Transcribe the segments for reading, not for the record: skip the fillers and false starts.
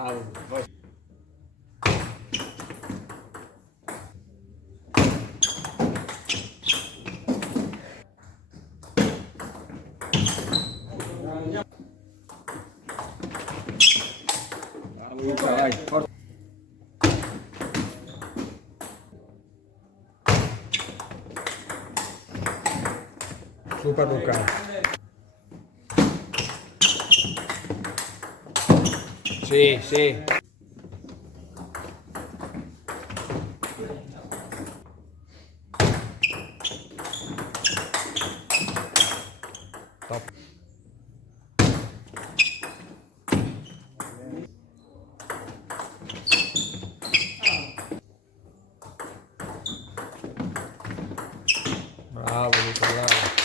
vai. Vai, forza. Super Luca. Sì, sì. Top. Bravo Luca, bravo.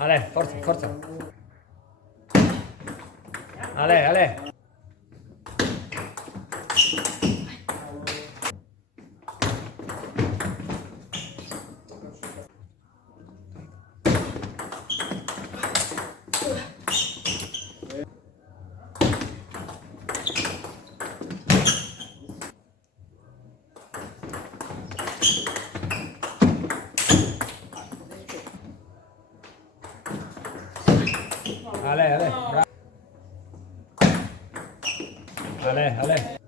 Ale, forza, forza. Ale, Ale. Ale, Ale. Bravo. Ale, Ale.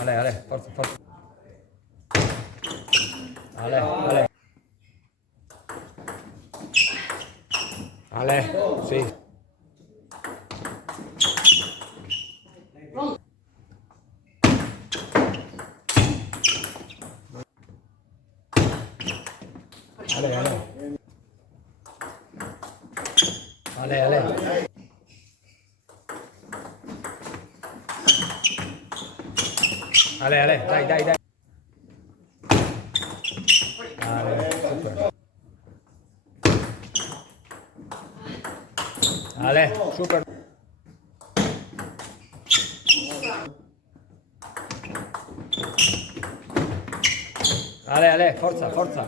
Ale, Ale, forza, forza. Ale, Ale. Ale, sì. Ale, Ale. Ale, Ale. Ale, Ale, dai, dai, dai. Ale, super. Ale, super. Ale, Ale, forza, forza.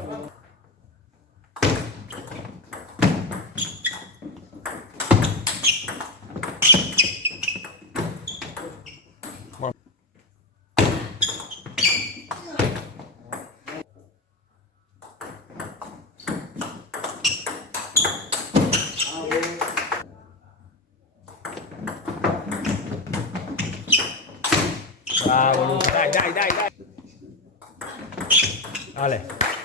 Bravo Luca, dai, dai, dai, dai. Ale.